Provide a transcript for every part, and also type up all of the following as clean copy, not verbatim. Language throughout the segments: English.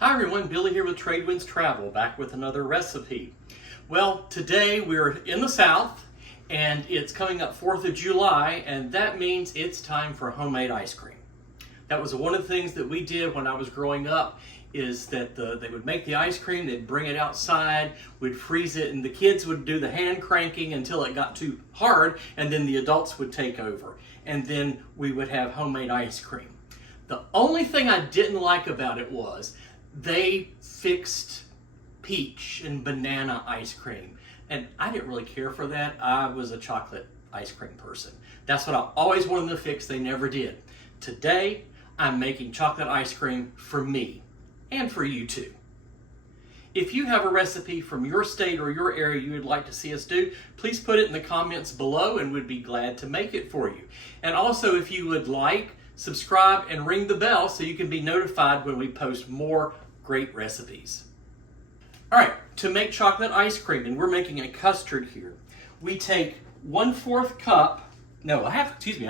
Hi everyone, Billy here with Tradewinds Travel, back with another recipe. Well, today we're in the South and it's coming up 4th of July, and that means it's time for homemade ice cream. That was one of the things that we did when I was growing up, is that they would make the ice cream, they'd bring it outside, we'd freeze it, and the kids would do the hand cranking until it got too hard, and then the adults would take over. And then we would have homemade ice cream. The only thing I didn't like about it was they fixed peach and banana ice cream, and I didn't really care for that. I was a chocolate ice cream person. That's what I always wanted them to fix. They never did. Today, I'm making chocolate ice cream for me and for you too. If you have a recipe from your state or your area you would like to see us do, please put it in the comments below and we'd be glad to make it for you. And also, if you would like, subscribe and ring the bell so you can be notified when we post more great recipes. All right, to make chocolate ice cream, and we're making a custard here, we take a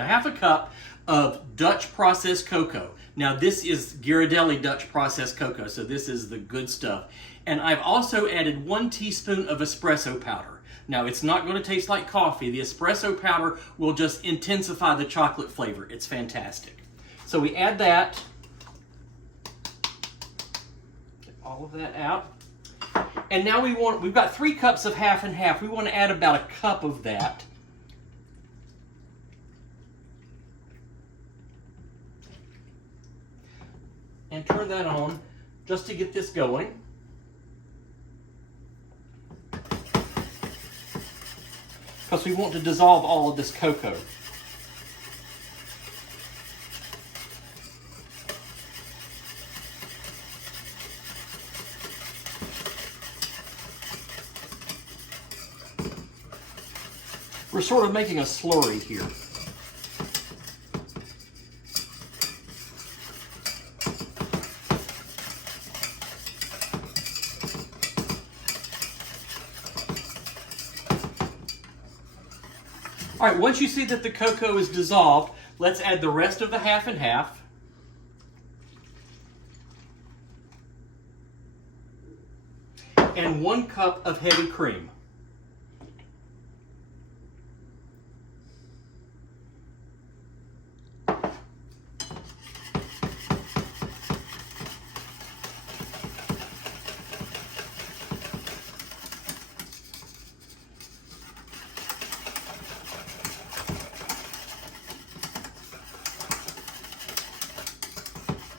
half a cup of Dutch processed cocoa. Now this is Ghirardelli Dutch processed cocoa, so this is the good stuff. And I've also added 1 teaspoon of espresso powder. Now it's not going to taste like coffee. The espresso powder will just intensify the chocolate flavor. It's fantastic. So we add that. Get all of that out. And now we've got 3 cups of half and half. We want to add about a cup of that. And turn that on just to get this going. Because we want to dissolve all of this cocoa. We're sort of making a slurry here. All right, once you see that the cocoa is dissolved, let's add the rest of the half and half. And 1 cup of heavy cream.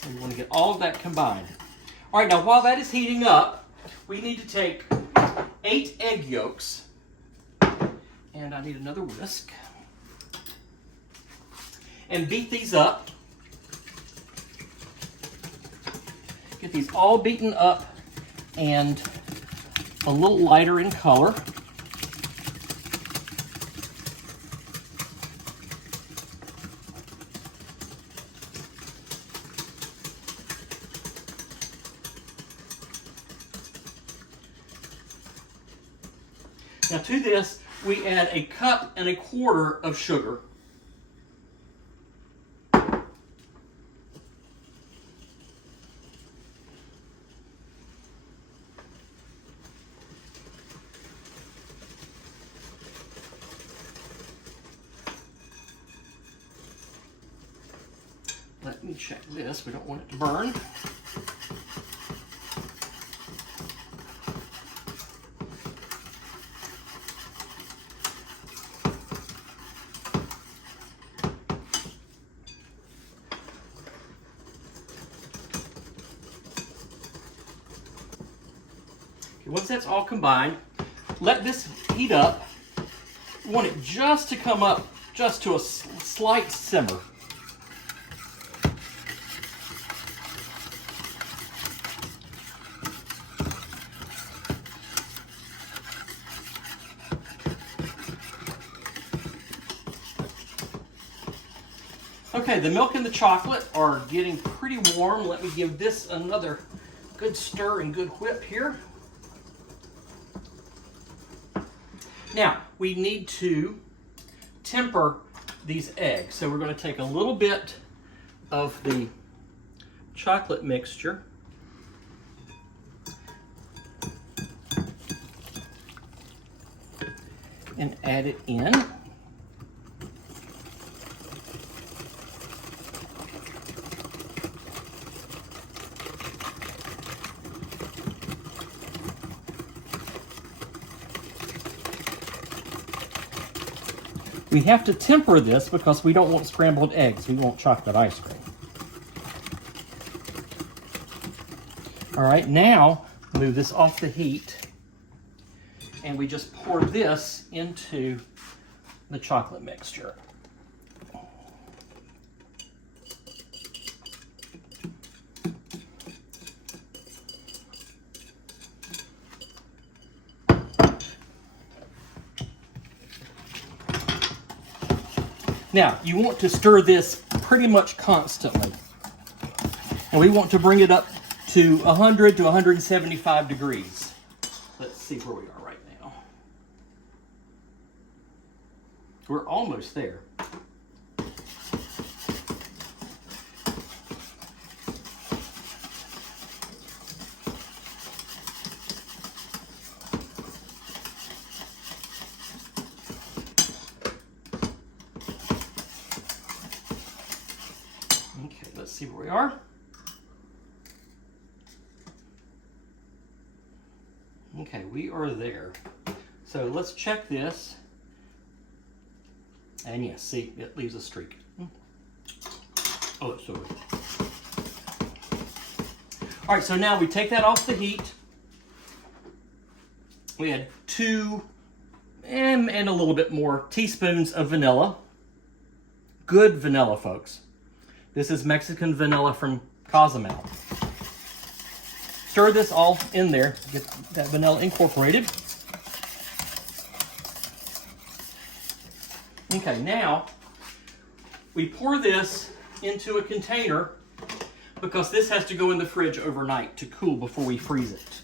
We want to get all of that combined. All right, now while that is heating up, we need to take 8 egg yolks, and I need another whisk, and beat these up. Get these all beaten up and a little lighter in color. Now to this, we add 1.25 cups of sugar. Let me check this, we don't want it to burn. Once that's all combined, let this heat up. We want it just to come up just to a slight simmer. Okay, the milk and the chocolate are getting pretty warm. Let me give this another good stir and good whip here. Now, we need to temper these eggs. So we're going to take a little bit of the chocolate mixture and add it in. We have to temper this because we don't want scrambled eggs. We want chocolate ice cream. All right, now move this off the heat, and we just pour this into the chocolate mixture. Now, you want to stir this pretty much constantly. And we want to bring it up to 100 to 175 degrees. Let's see where we are right now. We're almost there. Okay, let's see where we are. Okay, we are there. So let's check this. And yes, see, it leaves a streak. Oh, it's so good. All right, so now we take that off the heat. We add 2 and a little bit more teaspoons of vanilla. Good vanilla, folks. This is Mexican vanilla from Cozumel. Stir this all in there, get that vanilla incorporated. Okay, now we pour this into a container because this has to go in the fridge overnight to cool before we freeze it.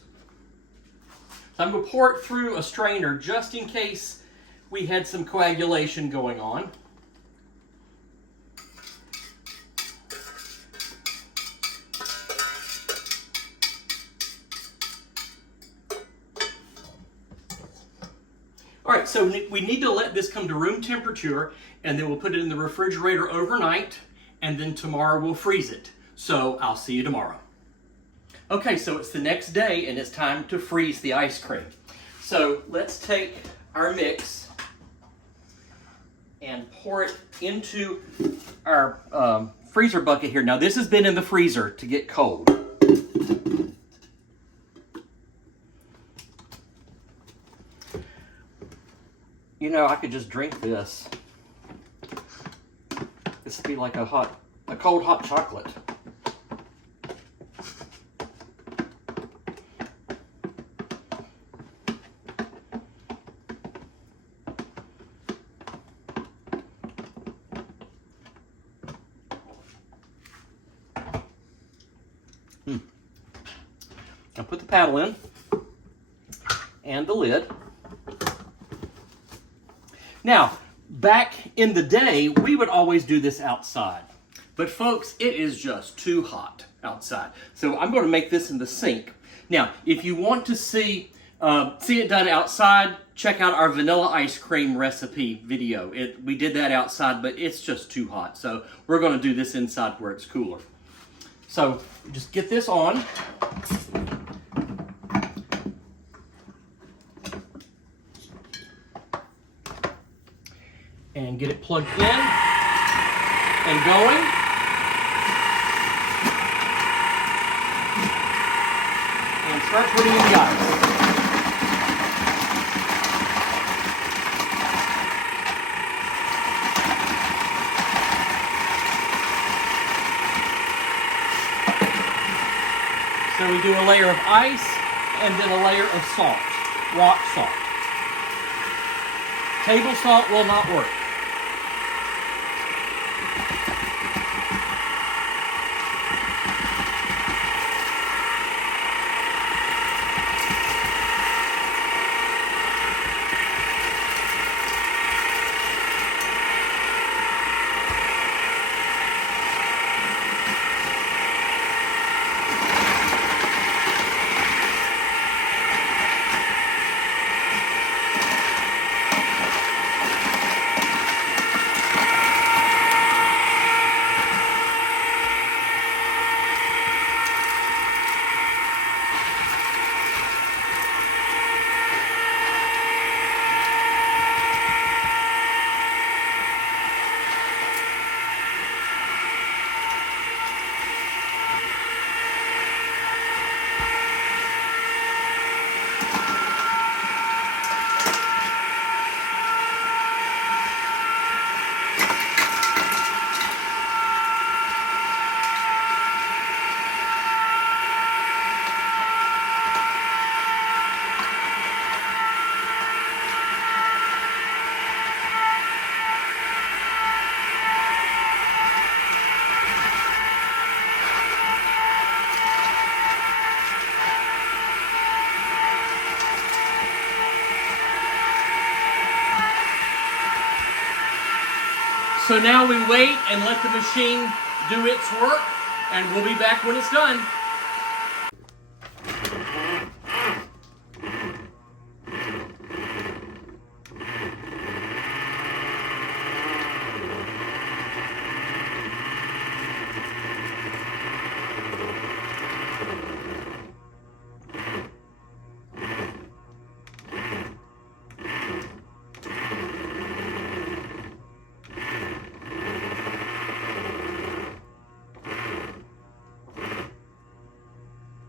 So I'm going to pour it through a strainer just in case we had some coagulation going on. All right, so we need to let this come to room temperature, and then we'll put it in the refrigerator overnight, and then tomorrow we'll freeze it. So I'll see you tomorrow. Okay, so it's the next day, and it's time to freeze the ice cream. So let's take our mix and pour it into our freezer bucket here. Now this has been in the freezer to get cold. You know, I could just drink this. This would be like a cold hot chocolate. I'll put the paddle in and the lid. Now, back in the day, we would always do this outside. But folks, it is just too hot outside. So I'm going to make this in the sink. Now, if you want to see it done outside, check out our vanilla ice cream recipe video. We did that outside, but it's just too hot. So we're going to do this inside where it's cooler. So just get this on. And get it plugged in and going. And start putting in the ice. So we do a layer of ice and then a layer of salt, rock salt. Table salt will not work. So now we wait and let the machine do its work, and we'll be back when it's done.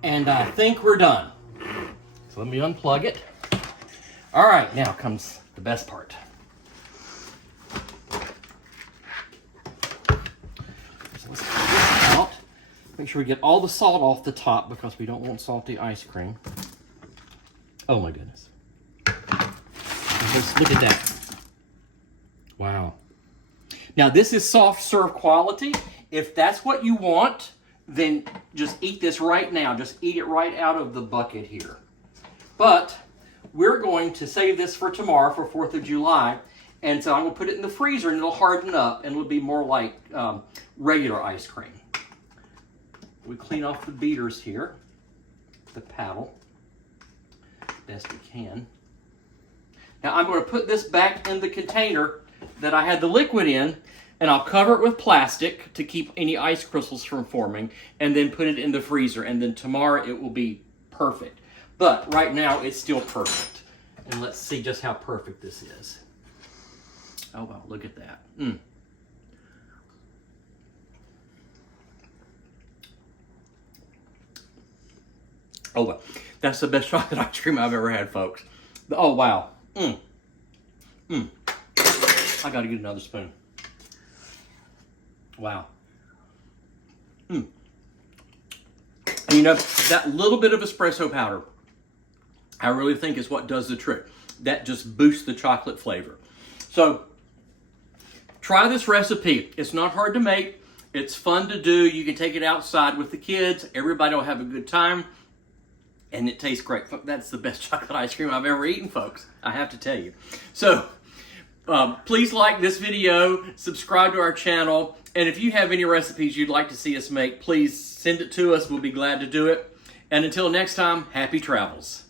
And I think we're done. So let me unplug it. All right, now comes the best part. So let's take this out. Make sure we get all the salt off the top because we don't want salty ice cream. Oh my goodness. Just look at that. Wow. Now this is soft serve quality. If that's what you want, then just eat this right now. Just eat it right out of the bucket here. But we're going to save this for tomorrow, for 4th of July. And so I'm going to put it in the freezer and it'll harden up and it'll be more like regular ice cream. We clean off the beaters here, the paddle, best we can. Now I'm going to put this back in the container that I had the liquid in, and I'll cover it with plastic to keep any ice crystals from forming, and then put it in the freezer, and then tomorrow it will be perfect. But right now it's still perfect. And let's see just how perfect this is. Oh wow, look at that. Oh wow, that's the best chocolate ice cream I've ever had, folks. Oh wow. I gotta get another spoon. Wow. And you know, that little bit of espresso powder, I really think is what does the trick. That just boosts the chocolate flavor. So, try this recipe. It's not hard to make. It's fun to do. You can take it outside with the kids. Everybody will have a good time. And it tastes great. That's the best chocolate ice cream I've ever eaten, folks. I have to tell you. So, please like this video, subscribe to our channel, and if you have any recipes you'd like to see us make, please send it to us. We'll be glad to do it. And until next time, happy travels.